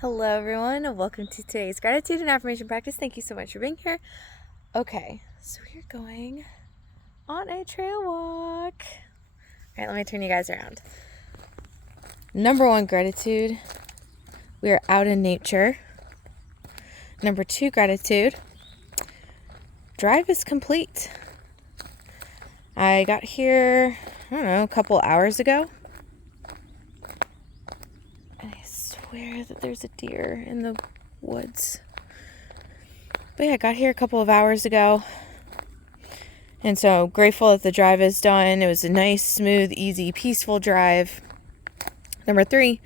Hello, everyone, and welcome to today's gratitude and affirmation practice. Thank you so much for being here. Okay, so we're going on a trail walk. All right, let me turn you guys around. Number one, gratitude. We are out in nature. Number two, gratitude. Drive is complete. I got here, a couple hours ago. And I swear that there's a deer in the woods. But yeah, I got here a couple of hours ago. And so grateful that the drive is done. It was a nice, smooth, easy, peaceful drive. Number three,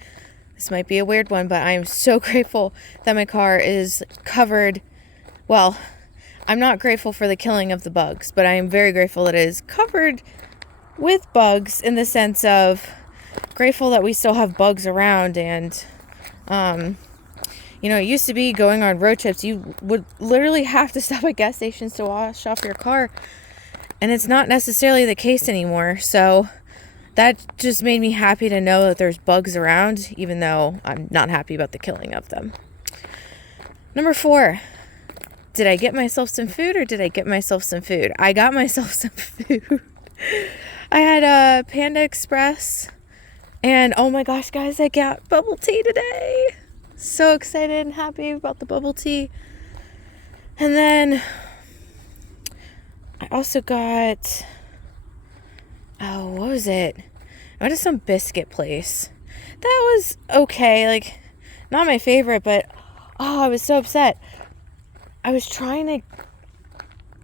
this might be a weird one, but I am so grateful that my car is covered. Well, I'm not grateful for the killing of the bugs, but I am very grateful that it is covered with bugs in the sense of grateful that we still have bugs around. And, it used to be going on road trips, you would literally have to stop at gas stations to wash off your car. And it's not necessarily the case anymore. So that just made me happy to know that there's bugs around, even though I'm not happy about the killing of them. Number four, did I get myself some food or did I get myself some food? I got myself some food. I had a Panda Express and oh my gosh, guys, I got bubble tea today. So excited and happy about the bubble tea. And then I also got, what was it? I went to some biscuit place. That was okay, not my favorite, but, I was so upset. I was trying to,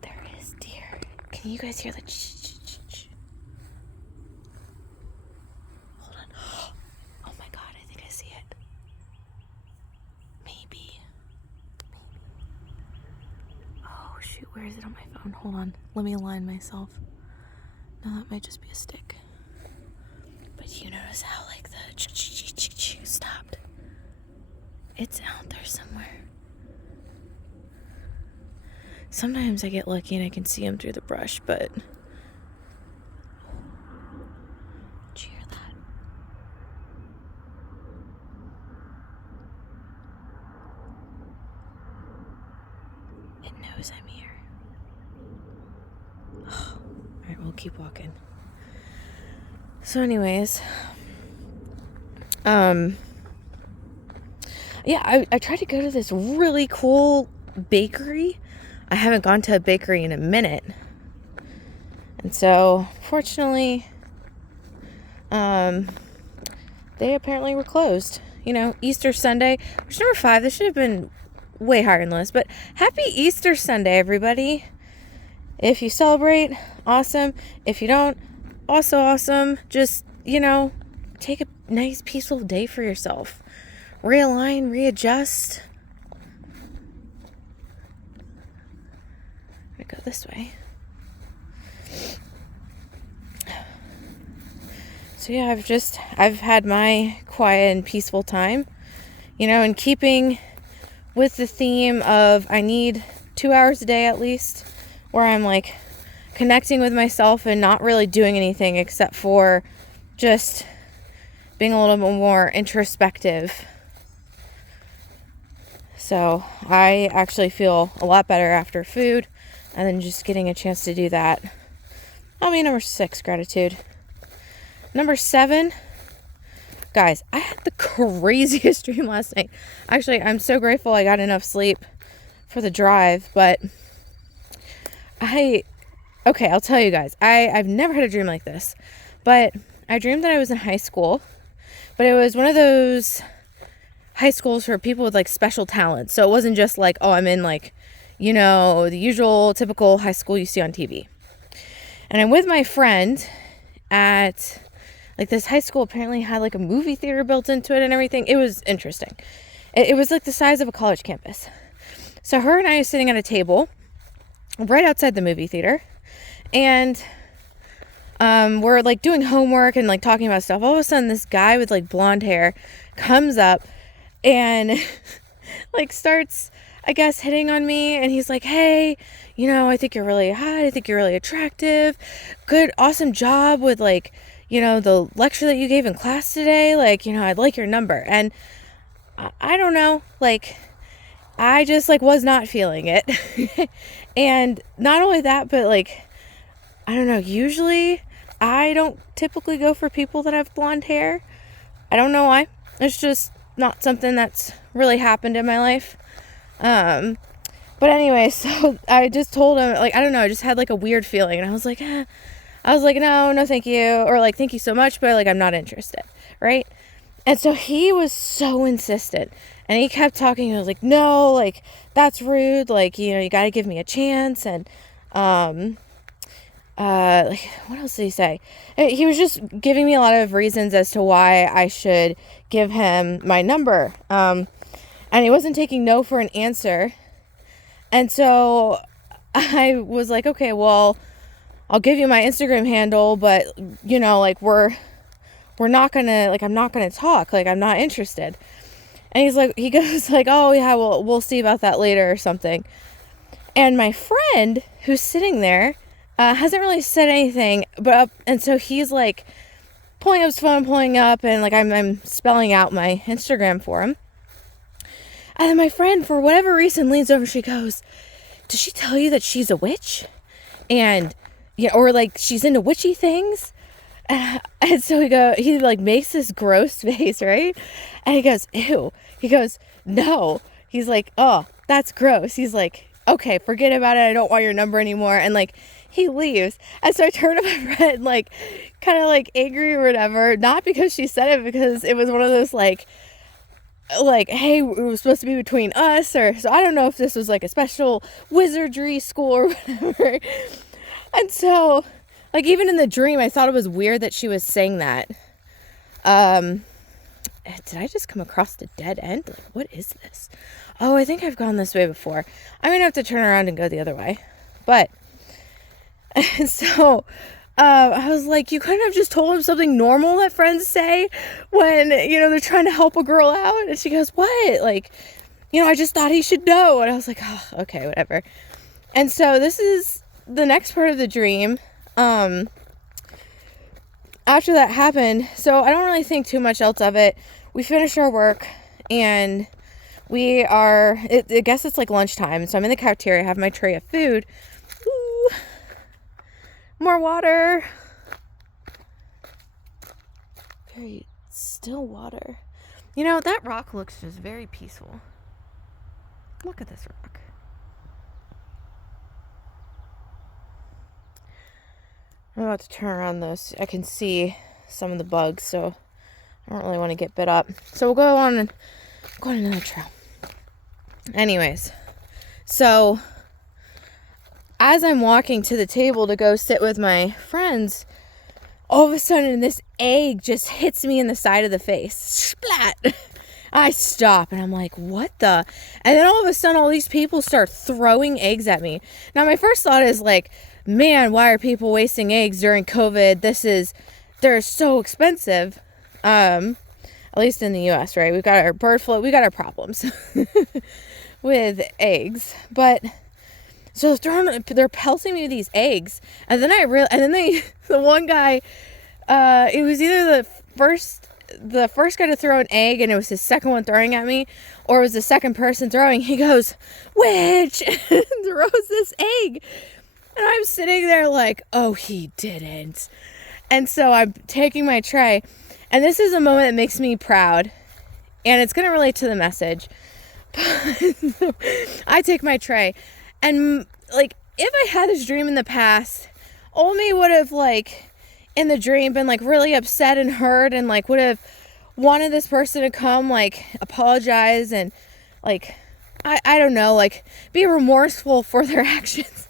there is deer. Can you guys hear the Hold on. Oh my God, I think I see it. Maybe. Oh shoot, where is it on my phone? Hold on, let me align myself. No, that might just be a stick. But you notice how the stopped? It's out there somewhere. Sometimes I get lucky and I can see them through the brush, but did you hear that? It knows I'm here. All right, we'll keep walking. So anyways, I tried to go to this really cool bakery. I haven't gone to a bakery in a minute. And so, fortunately, they apparently were closed. Easter Sunday, which number 5, this should have been way higher in the list, but happy Easter Sunday, everybody. If you celebrate, awesome. If you don't, also awesome. Just, take a nice, peaceful day for yourself. Realign, readjust. I'm gonna go this way. So yeah, I've had my quiet and peaceful time, and keeping with the theme of I need 2 hours a day at least where I'm connecting with myself and not really doing anything except for just being a little bit more introspective. So I actually feel a lot better after food and then just getting a chance to do that. That'll be number 6, gratitude. Number 7, guys, I had the craziest dream last night. Actually, I'm so grateful I got enough sleep for the drive, but I'll tell you guys, I've never had a dream like this, but I dreamed that I was in high school, but it was one of those high schools for people with special talents. So it wasn't just I'm in the usual typical high school you see on TV. And I'm with my friend at this high school apparently had a movie theater built into it and everything. It was interesting. It was the size of a college campus. So her and I are sitting at a table right outside the movie theater, and we're doing homework and talking about stuff. All of a sudden this guy with blonde hair comes up and starts, I guess, hitting on me, and he's like, hey, I think you're really hot, I think you're really attractive, good, awesome job with the lecture that you gave in class today, I'd like your number. And I don't know, like, I just, like, was not feeling it. And not only that, but, like, I don't know, usually I don't typically go for people that have blonde hair. I don't know why. It's just not something that's really happened in my life. But anyway, so I just told him, like, I don't know, I just had, like, a weird feeling. And I was like, no, thank you. Or, like, thank you so much, but, like, I'm not interested, right? And so he was so insistent. And he kept talking. I was like, no, like, that's rude. Like, you know, you got to give me a chance. And, like, what else did he say? He was just giving me a lot of reasons as to why I should give him my number. And he wasn't taking no for an answer. And so I was like, okay, well, I'll give you my Instagram handle, but, you know, like, we're not gonna, like, I'm not gonna talk. Like, I'm not interested. And he goes like, oh yeah, we'll see about that later or something. And my friend who's sitting there hasn't really said anything, and so he's like pulling up his phone, and like I'm spelling out my Instagram for him. And then my friend, for whatever reason, leans over and she goes, did she tell you that she's a witch? And, yeah, or like she's into witchy things? And so he like makes this gross face, right? And he goes, ew. He goes, no. He's like, oh, that's gross. He's like, okay, forget about it. I don't want your number anymore. And like, he leaves. And so I turned to my friend, like, kind of like angry or whatever. Not because she said it, because it was one of those like, hey, it was supposed to be between us. So I don't know if this was like a special wizardry school or whatever. And so, like, even in the dream, I thought it was weird that she was saying that. Did I just come across the dead end? Like, what is this? Oh, I think I've gone this way before. I'm going to have to turn around and go the other way. But, so, I was like, you couldn't have just told him something normal that friends say when, you know, they're trying to help a girl out. And she goes, what? Like, you know, I just thought he should know. And I was like, oh, okay, whatever. And so this is the next part of the dream. After that happened, so I don't really think too much else of it. We finished our work, and I guess it's like lunchtime, so I'm in the cafeteria, I have my tray of food. Ooh, more water. Very still water. You know, that rock looks just very peaceful. Look at this rock. I'm about to turn around this. I can see some of the bugs, so I don't really want to get bit up. So we'll go on another trail. Anyways, so as I'm walking to the table to go sit with my friends, all of a sudden this egg just hits me in the side of the face. Splat! I stop and I'm like, what the? And then all of a sudden all these people start throwing eggs at me. Now my first thought is like, man, why are people wasting eggs during COVID? They're so expensive. At least in the US, right? We've got our bird flu, we got our problems with eggs. But so they're pelting me with these eggs. And then the one guy, it was either the first guy to throw an egg and it was his second one throwing at me, or it was the second person throwing. He goes, witch, and throws this egg. And I'm sitting there like, oh, he didn't. And so I'm taking my tray. And this is a moment that makes me proud. And it's going to relate to the message. I take my tray. And, like, if I had this dream in the past, Omi would have, like, in the dream been, like, really upset and hurt. And, like, would have wanted this person to come, like, apologize. And, like, I don't know, like, be remorseful for their actions.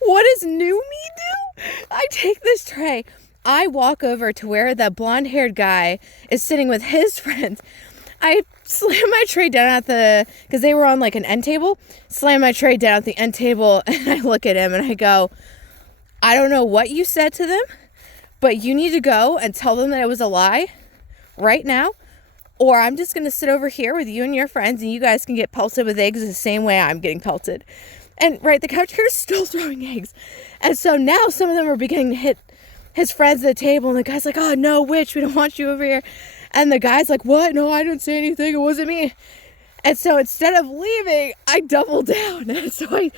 What does new me do? I take this tray. I walk over to where the blonde-haired guy is sitting with his friends. I slam my tray down because they were on like an end table, slam my tray down at the end table, and I look at him and I go, I don't know what you said to them, but you need to go and tell them that it was a lie right now, or I'm just going to sit over here with you and your friends and you guys can get pelted with eggs the same way I'm getting pelted. And right, the cafeteria is still throwing eggs. And so now some of them are beginning to hit his friends at the table. And the guy's like, oh, no, witch, we don't want you over here. And the guy's like, what? No, I didn't say anything. It wasn't me. And so instead of leaving, I double down. And so I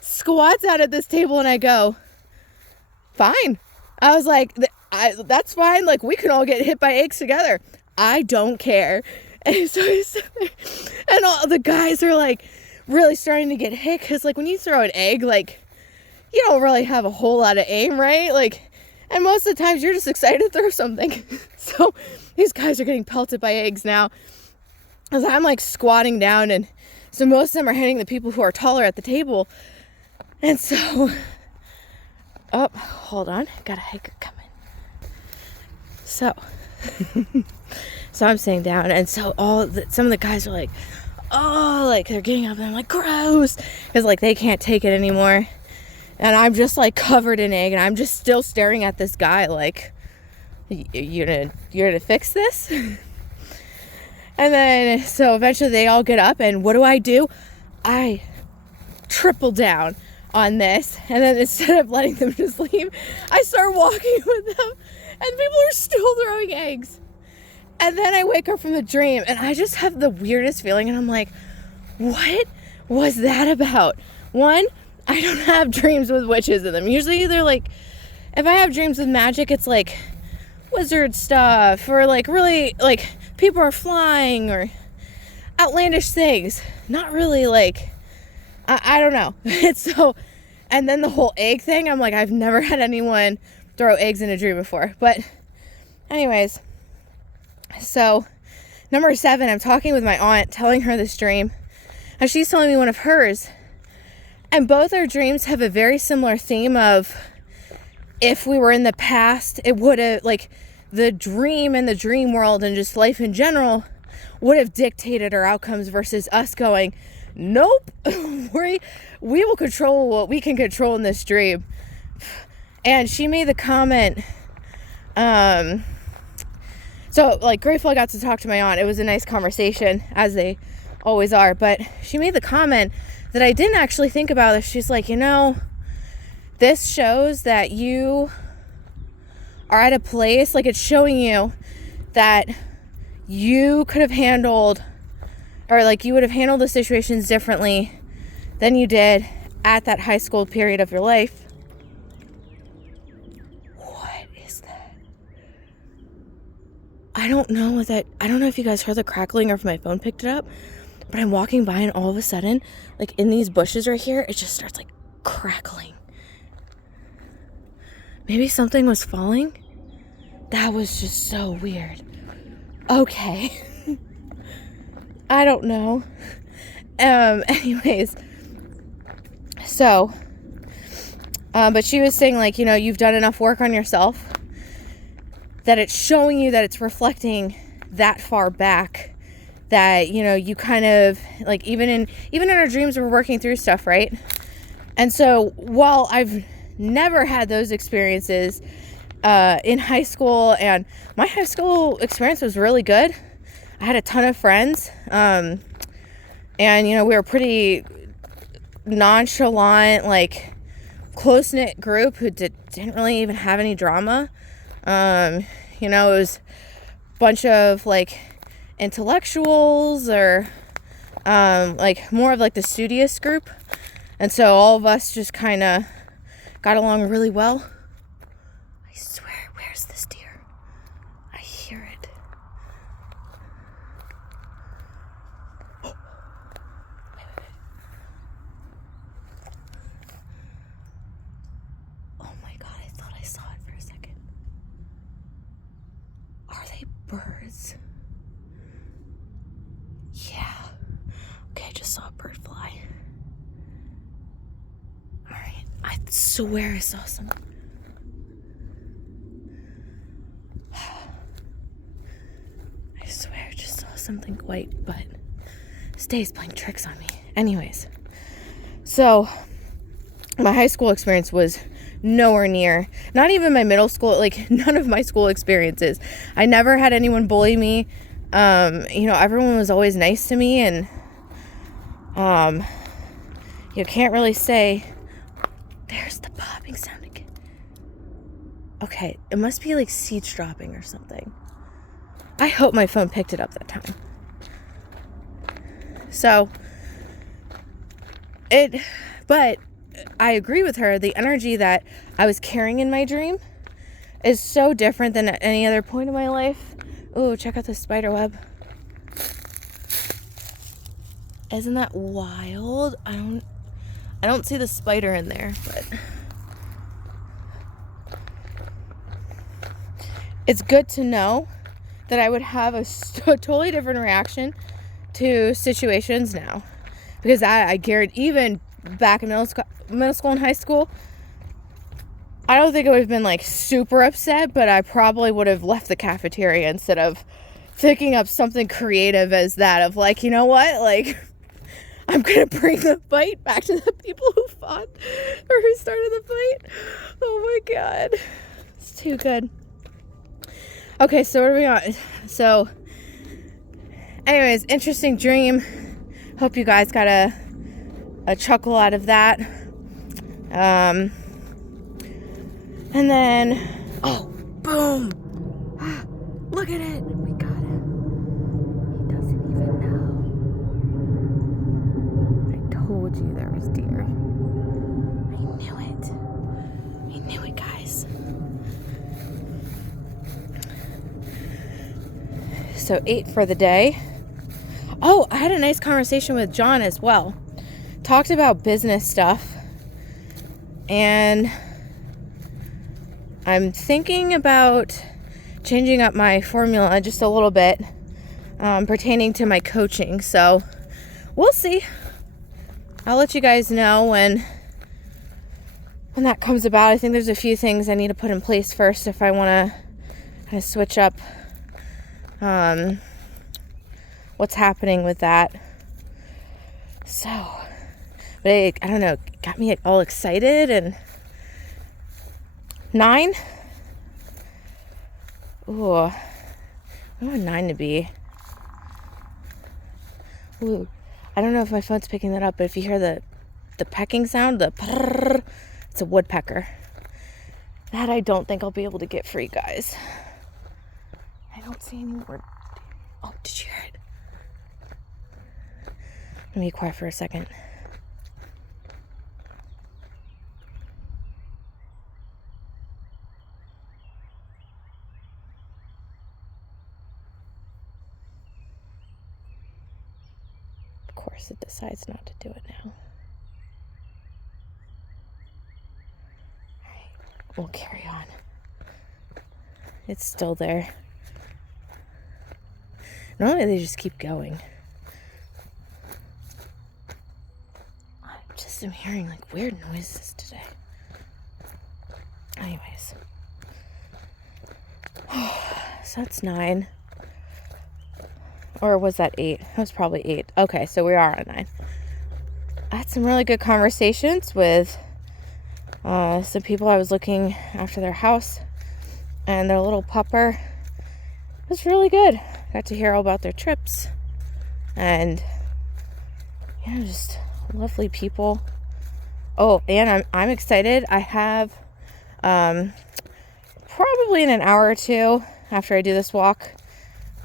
squats out at this table and I go, fine. I was like, that's fine. Like, we can all get hit by eggs together. I don't care. And so I sit there, and all the guys are like really starting to get hit. Because like when you throw an egg, like you don't really have a whole lot of aim, right? Like, and most of the times you're just excited to throw something. So these guys are getting pelted by eggs now. As I'm like squatting down, and so most of them are hitting the people who are taller at the table. And so, oh, hold on, got a hiker coming. So, so I'm sitting down, and so some of the guys are like, oh, like they're getting up, and I'm like, gross, because like they can't take it anymore. And I'm just like covered in egg, and I'm just still staring at this guy like, you're gonna fix this? And then, so eventually they all get up, and what do? I triple down on this, and then instead of letting them just leave, I start walking with them, and people are still throwing eggs. And then I wake up from the dream, and I just have the weirdest feeling, and I'm like, what was that about? One, I don't have dreams with witches in them. Usually either like, if I have dreams with magic, it's like wizard stuff, or like really like people are flying or outlandish things. Not really like, I don't know. It's so, and then the whole egg thing, I'm like, I've never had anyone throw eggs in a dream before. But anyways, so number 7, I'm talking with my aunt, telling her this dream, and she's telling me one of hers. And both our dreams have a very similar theme of, if we were in the past, it would have, like, the dream and the dream world and just life in general would have dictated our outcomes versus us going, nope, we will control what we can control in this dream. And she made the comment, so like grateful I got to talk to my aunt. It was a nice conversation, as they always are, but she made the comment that I didn't actually think about. She's like, this shows that you are at a place, like it's showing you that you could have handled, or like you would have handled the situations differently than you did at that high school period of your life. What is that? I don't know if you guys heard the crackling or if my phone picked it up, but I'm walking by and all of a sudden, like in these bushes right here, it just starts like crackling. Maybe something was falling? That was just so weird. Okay. I don't know. Anyways. So, but she was saying like, you've done enough work on yourself that it's showing you that it's reflecting that far back, that, you kind of like, even in our dreams, we're working through stuff, right? And so while I've never had those experiences in high school, and my high school experience was really good. I had a ton of friends, and we were pretty nonchalant, like close-knit group who didn't really even have any drama. It was a bunch of like intellectuals, or like more of like the studious group, and so all of us just kind of got along really well. I swear, where's this deer? I hear it. Oh. Wait. Oh my god, I thought I saw it for a second. Are they birds? Yeah. Okay, I just saw a bird fly. Alright, I swear I saw some. I swear I just saw something white, but this day is playing tricks on me. Anyways, so my high school experience was nowhere near, not even my middle school, like none of my school experiences. I never had anyone bully me. Everyone was always nice to me, and you can't really say. There's the popping sound again. Okay, it must be like seeds dropping or something. I hope my phone picked it up that time. So, but I agree with her. The energy that I was carrying in my dream is so different than at any other point in my life. Oh, check out this spider web. Isn't that wild? I don't see the spider in there, but it's good to know that I would have a totally different reaction to situations now. Because I guarantee, even back in middle school and high school, I don't think I would have been like super upset, but I probably would have left the cafeteria instead of picking up something creative as that of like, you know what, like, I'm gonna bring the fight back to the people who fought or who started the fight. Oh my god, it's too good. Okay, so what are we on? So anyways, interesting dream. Hope you guys got a chuckle out of that. And then, oh, boom! Look at it! We got it. He doesn't even know. I told you there was deer. I knew it. I knew it, guys. So 8 for the day. Oh, I had a nice conversation with John as well. Talked about business stuff. And I'm thinking about changing up my formula just a little bit pertaining to my coaching. So we'll see. I'll let you guys know when that comes about. I think there's a few things I need to put in place first if I want to kind of switch up what's happening with that. So, but I don't know, got me all excited. And 9. Ooh, I want 9 to be. Ooh, I don't know if my phone's picking that up, but if you hear the pecking sound, the prrrr, it's a woodpecker. That I don't think I'll be able to get for you guys. I don't see any more. Oh, did you hear it? Let me be quiet for a second. Of course, it decides not to do it now. Alright, we'll carry on. It's still there. Normally they just keep going. I just am hearing like weird noises today. Anyways. So that's 9. Or was that 8? That was probably 8. Okay, so we are on 9. I had some really good conversations with some people. I was looking after their house and their little pupper. It was really good. Got to hear all about their trips. And just lovely people. Oh, and I'm excited. I have probably in an hour or two after I do this walk,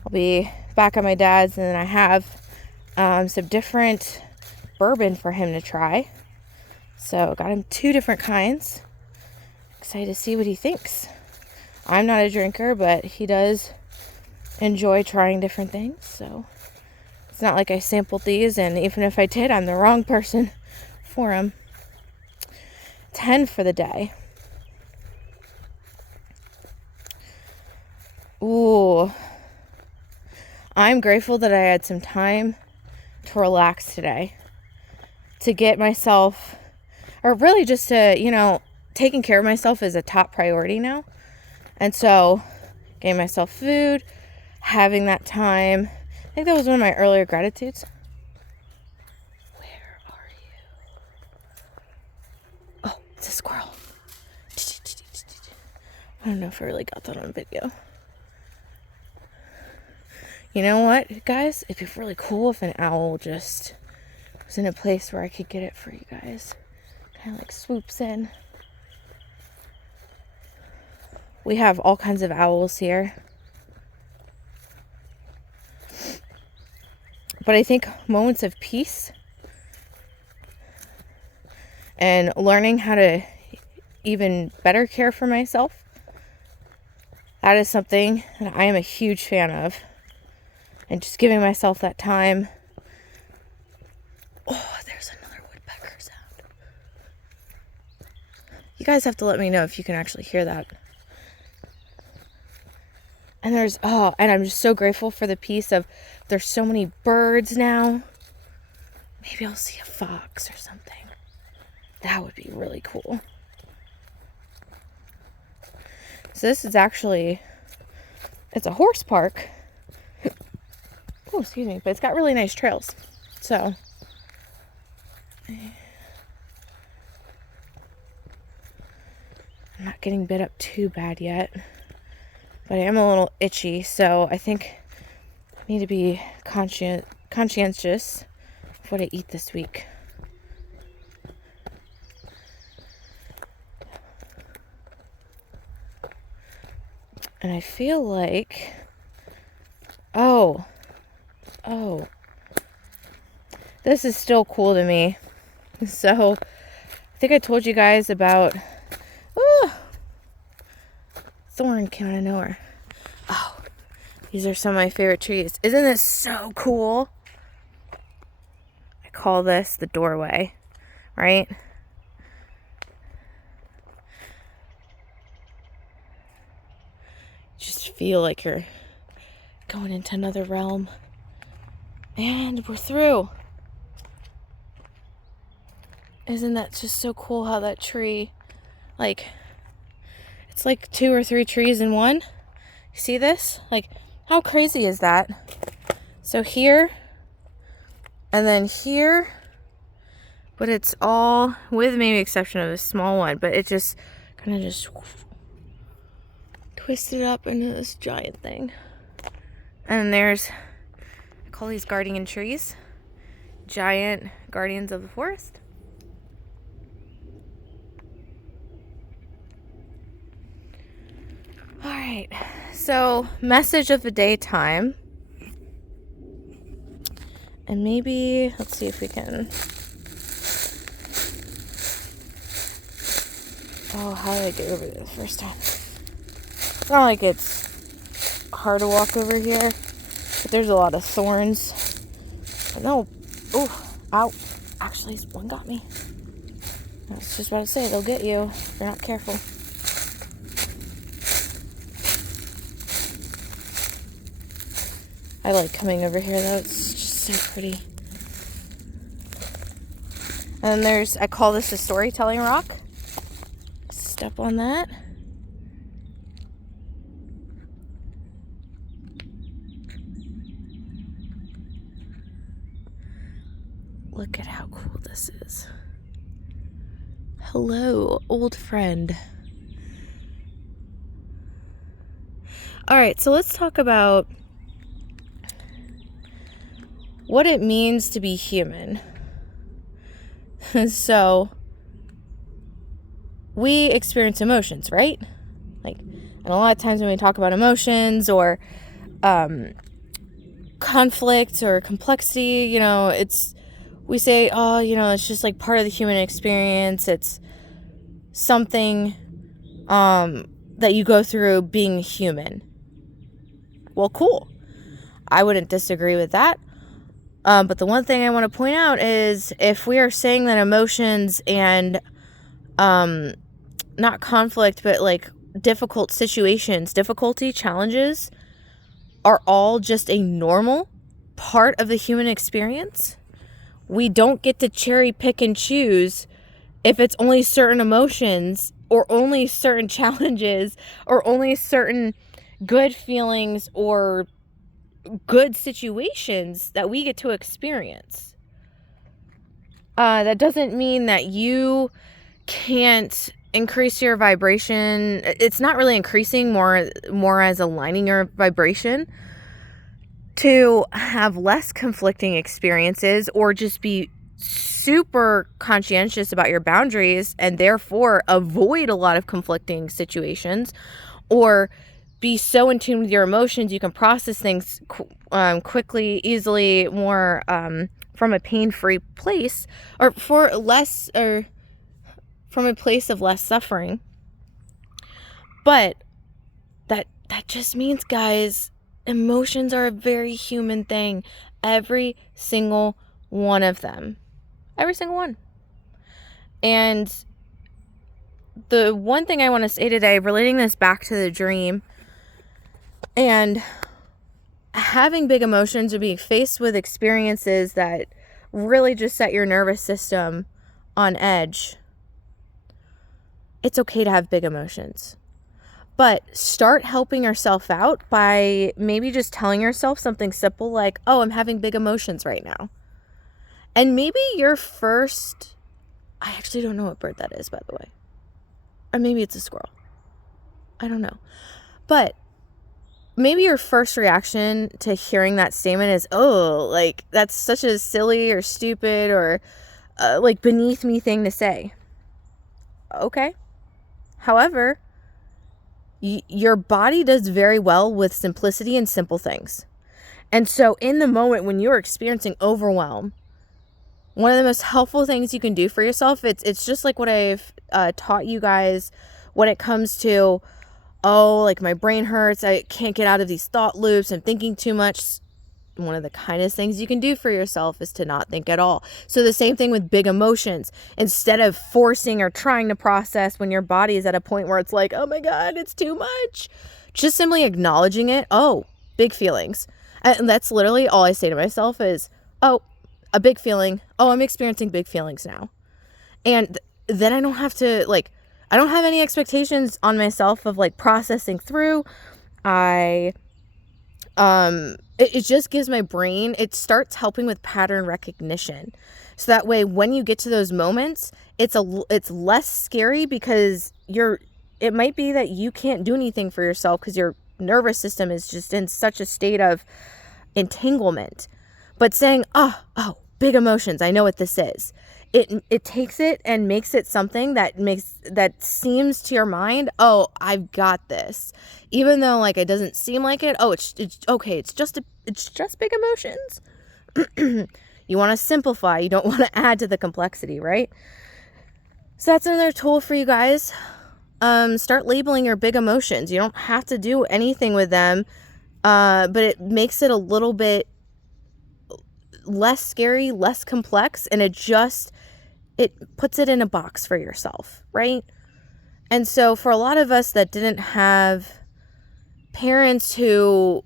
I'll be back at my dad's, and then I have some different bourbon for him to try. So got him 2 different kinds. Excited to see what he thinks. I'm not a drinker, but he does enjoy trying different things. So it's not like I sampled these, and even if I did, I'm the wrong person for him. 10 for the day. Ooh. I'm grateful that I had some time to relax today. To get myself, or really just to, taking care of myself is a top priority now. And so, getting myself food, having that time. I think that was one of my earlier gratitudes. Where are you? Oh, it's a squirrel. I don't know if I really got that on video. You know what, guys? It'd be really cool if an owl just was in a place where I could get it for you guys. Kind of like swoops in. We have all kinds of owls here. But I think moments of peace and learning how to even better care for myself, that is something that I am a huge fan of. And just giving myself that time. Oh, there's another woodpecker sound. You guys have to let me know if you can actually hear that. And and I'm just so grateful for the peace of, there's so many birds now. Maybe I'll see a fox or something. That would be really cool. So this is actually, it's a horse park. Oh, excuse me, but it's got really nice trails. So, I'm not getting bit up too bad yet. But I am a little itchy, so I think I need to be conscientious of what I eat this week. And I feel like, oh, this is still cool to me. So, I think I told you guys about, thorn came out of nowhere. Oh, these are some of my favorite trees. Isn't this so cool? I call this the doorway, right? Just feel like you're going into another realm. And we're through. Isn't that just so cool how that tree, like, it's like 2 or 3 trees in one. You see this? Like, how crazy is that? So here, and then here, but it's all, with maybe exception of a small one, but it just kind of just twisted up into this giant thing. And there's, I call these guardian trees, giant guardians of the forest. All right, so message of the day time. And maybe, let's see if we can. Oh, how did I get over there the first time? It's not like it's hard to walk over here, but there's a lot of thorns. But no, oh, ow. Actually, one got me. I was just about to say, they'll get you if you're not careful. I like coming over here though, it's just so pretty. And there's, I call this a storytelling rock. Step on that. Look at how cool this is. Hello, old friend. All right, so let's talk about what it means to be human. So, we experience emotions, right? Like, and a lot of times when we talk about emotions or conflict or complexity, you know, we say, oh, you know, it's just like part of the human experience. It's something that you go through being human. Well, cool. I wouldn't disagree with that. But the one thing I want to point out is if we are saying that emotions and not conflict, but like difficult situations, difficulty, challenges are all just a normal part of the human experience, we don't get to cherry pick and choose if it's only certain emotions or only certain challenges or only certain good feelings or good situations that we get to experience. That doesn't mean that you can't increase your vibration. It's not really increasing, more as aligning your vibration to have less conflicting experiences or just be super conscientious about your boundaries and therefore avoid a lot of conflicting situations, or be so in tune with your emotions you can process things quickly, easily, more from a pain-free place, or from a place of less suffering. But that just means, guys, emotions are a very human thing. Every single one of them. Every single one. And the one thing I want to say today, relating this back to the dream, and having big emotions or being faced with experiences that really just set your nervous system on edge, it's okay to have big emotions. But start helping yourself out by maybe just telling yourself something simple like, oh, I'm having big emotions right now. And maybe your first, I actually don't know what bird that is, by the way. Or maybe it's a squirrel. I don't know. But maybe your first reaction to hearing that statement is, oh, like, that's such a silly or stupid or like beneath me thing to say. Okay. However, your body does very well with simplicity and simple things. And so in the moment when you're experiencing overwhelm, one of the most helpful things you can do for yourself, it's just like what I've taught you guys when it comes to, oh, like my brain hurts, I can't get out of these thought loops, I'm thinking too much. One of the kindest things you can do for yourself is to not think at all. So the same thing with big emotions. Instead of forcing or trying to process when your body is at a point where it's like, oh my God, it's too much. Just simply acknowledging it. Oh, big feelings. And that's literally all I say to myself is, oh, a big feeling. Oh, I'm experiencing big feelings now. And then I don't have to, like, I don't have any expectations on myself of like processing through. It just gives my brain, it starts helping with pattern recognition. So that way, when you get to those moments, it's less scary because it might be that you can't do anything for yourself because your nervous system is just in such a state of entanglement. But saying, oh, big emotions, I know what this is. It takes it and makes it something that seems to your mind, oh, I've got this. Even though like it doesn't seem like it, oh, it's okay, it's just big emotions. You want to simplify, you don't want to add to the complexity, right? So that's another tool for you guys. Start labeling your big emotions. You don't have to do anything with them, but it makes it a little bit less scary, less complex, and it puts it in a box for yourself, right? And so for a lot of us that didn't have parents who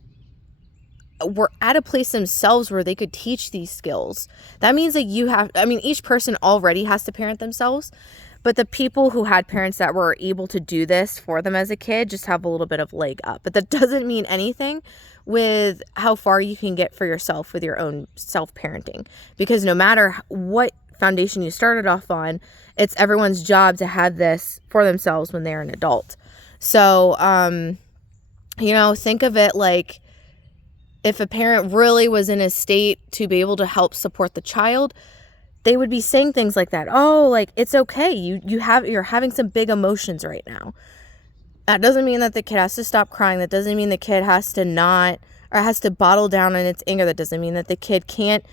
were at a place themselves where they could teach these skills, that means that each person already has to parent themselves, but the people who had parents that were able to do this for them as a kid just have a little bit of leg up. But that doesn't mean anything with how far you can get for yourself with your own self-parenting. Because no matter what foundation you started off on, it's everyone's job to have this for themselves when they're an adult. So, think of it like if a parent really was in a state to be able to help support the child, they would be saying things like that. Oh, like, it's okay. You're having some big emotions right now. That doesn't mean that the kid has to stop crying. That doesn't mean the kid has to bottle down in its anger. That doesn't mean that the kid can't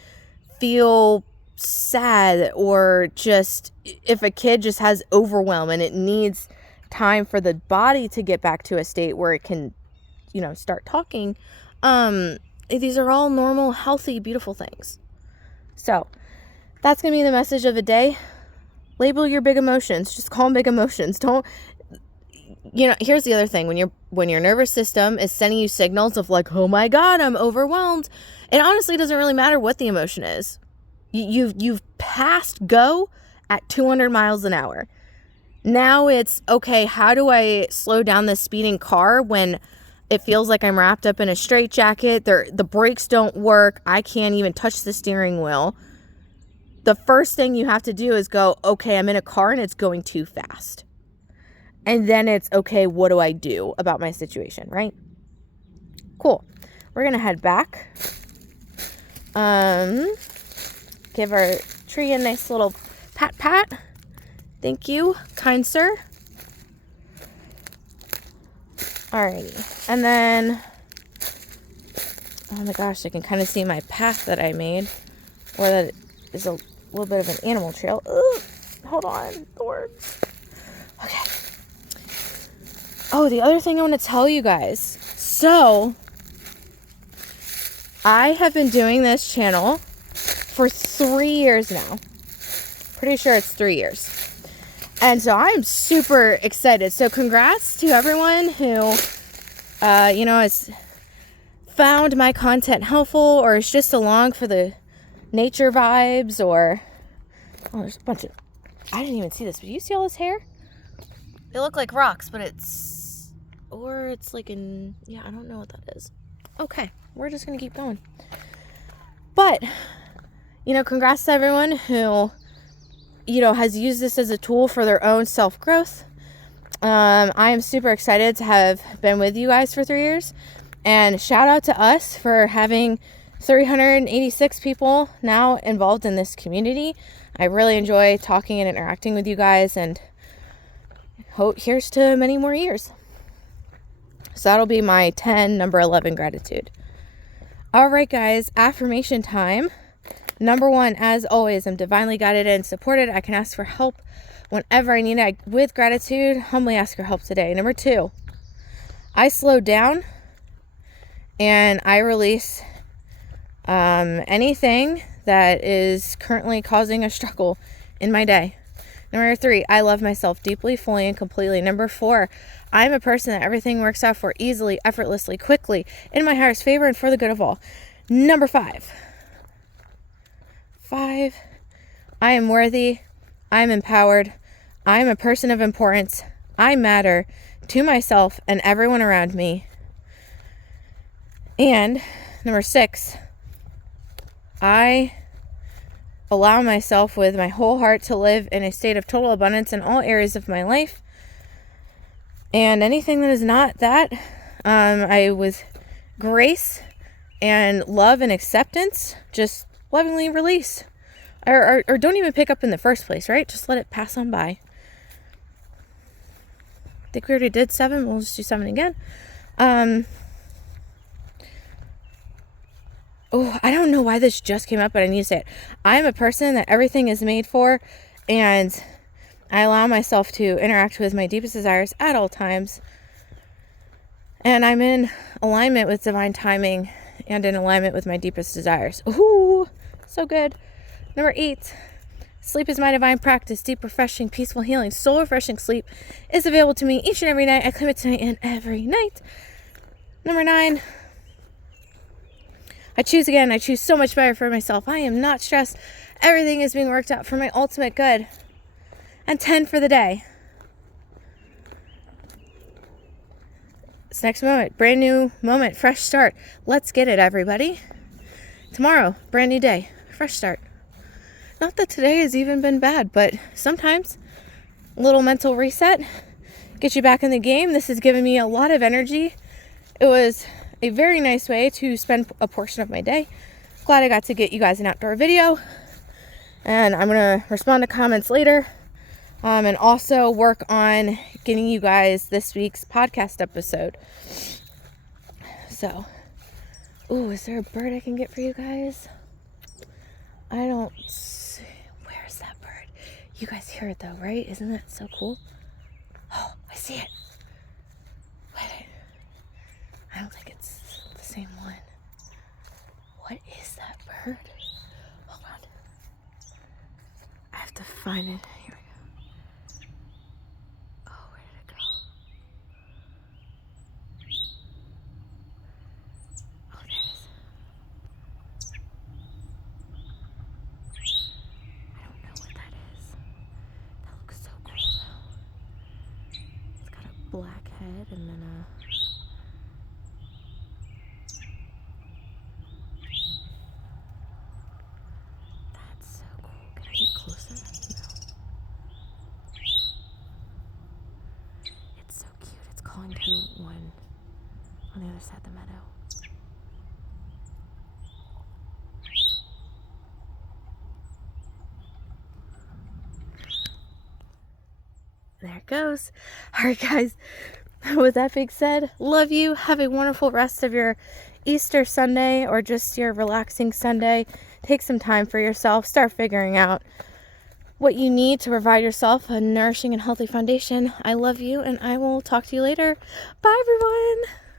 feel sad, or just if a kid just has overwhelm and it needs time for the body to get back to a state where it can, start talking. These are all normal, healthy, beautiful things. So that's going to be the message of the day. Label your big emotions. Just call them big emotions. Don't, here's the other thing. When your nervous system is sending you signals of like, oh my God, I'm overwhelmed. It honestly doesn't really matter what the emotion is. You've passed go at 200 miles an hour. Now it's, okay, how do I slow down this speeding car when it feels like I'm wrapped up in a straitjacket? The brakes don't work. I can't even touch the steering wheel. The first thing you have to do is go, okay, I'm in a car and it's going too fast. And then it's, okay, what do I do about my situation, right? Cool. We're going to head back. Give our tree a nice little pat. Thank you, kind sir. Alrighty. And then Oh my gosh, I can kind of see my path that I made, or that is a little bit of an animal trail. Ugh, hold on, thorns. Okay. Oh, the other thing I want to tell you guys. So, I have been doing this channel for 3 years now. Pretty sure it's 3 years. And so I'm super excited. So congrats to everyone who, has found my content helpful or is just along for the nature vibes or... Oh, there's a bunch of... I didn't even see this. But you see all this hair? They look like rocks, but it's... Or it's like in... Yeah, I don't know what that is. Okay, we're just going to keep going. But, congrats to everyone who... has used this as a tool for their own self-growth. I am super excited to have been with you guys for 3 years. And shout out to us for having 386 people now involved in this community. I really enjoy talking and interacting with you guys. And here's to many more years. So that'll be my number 11 gratitude. All right, guys. Affirmation time. Number 1, as always, I'm divinely guided and supported. I can ask for help whenever I need it. With gratitude, humbly ask for help today. Number 2, I slow down and I release anything that is currently causing a struggle in my day. Number 3, I love myself deeply, fully, and completely. Number 4, I'm a person that everything works out for easily, effortlessly, quickly, in my highest favor, and for the good of all. Number 5, I am worthy, I am empowered, I am a person of importance, I matter to myself and everyone around me. And number 6, I allow myself with my whole heart to live in a state of total abundance in all areas of my life. And anything that is not that, I with grace and love and acceptance, just lovingly release. Or don't even pick up in the first place, right? Just let it pass on by. I think we already did 7. We'll just do 7 again. I don't know why this just came up, but I need to say it. I'm a person that everything is made for, and I allow myself to interact with my deepest desires at all times. And I'm in alignment with divine timing and in alignment with my deepest desires. Ooh, so good. Number 8, sleep is my divine practice. Deep, refreshing, peaceful, healing, soul-refreshing sleep is available to me each and every night. I claim it tonight and every night. Number 9, I choose again. I choose so much better for myself. I am not stressed. Everything is being worked out for my ultimate good. And 10 for the day. This next moment, brand new moment, fresh start. Let's get it, everybody. Tomorrow, brand new day, fresh start. Not that today has even been bad, but sometimes a little mental reset, get you back in the game. This has given me a lot of energy. It was a very nice way to spend a portion of my day. Glad I got to get you guys an outdoor video. And I'm going to respond to comments later. And also work on getting you guys this week's podcast episode. So, is there a bird I can get for you guys? I don't see. Where's that bird? You guys hear it though, right? Isn't that so cool? Oh, I see it. Wait. I don't think it's the same one. What is that bird? Hold on. I have to find it. Here we go. Oh, where did it go? Oh, there it is. I don't know what that is. That looks so cool though. It's got a black head and then a... That's so cool. Can I get closer? No. It's so cute. It's calling to one on the other side of the meadow. There it goes. All right, guys. With that being said, love you. Have a wonderful rest of your Easter Sunday or just your relaxing Sunday, take some time for yourself. Start figuring out what you need to provide yourself a nourishing and healthy foundation. I love you, and I will talk to you later. Bye, everyone.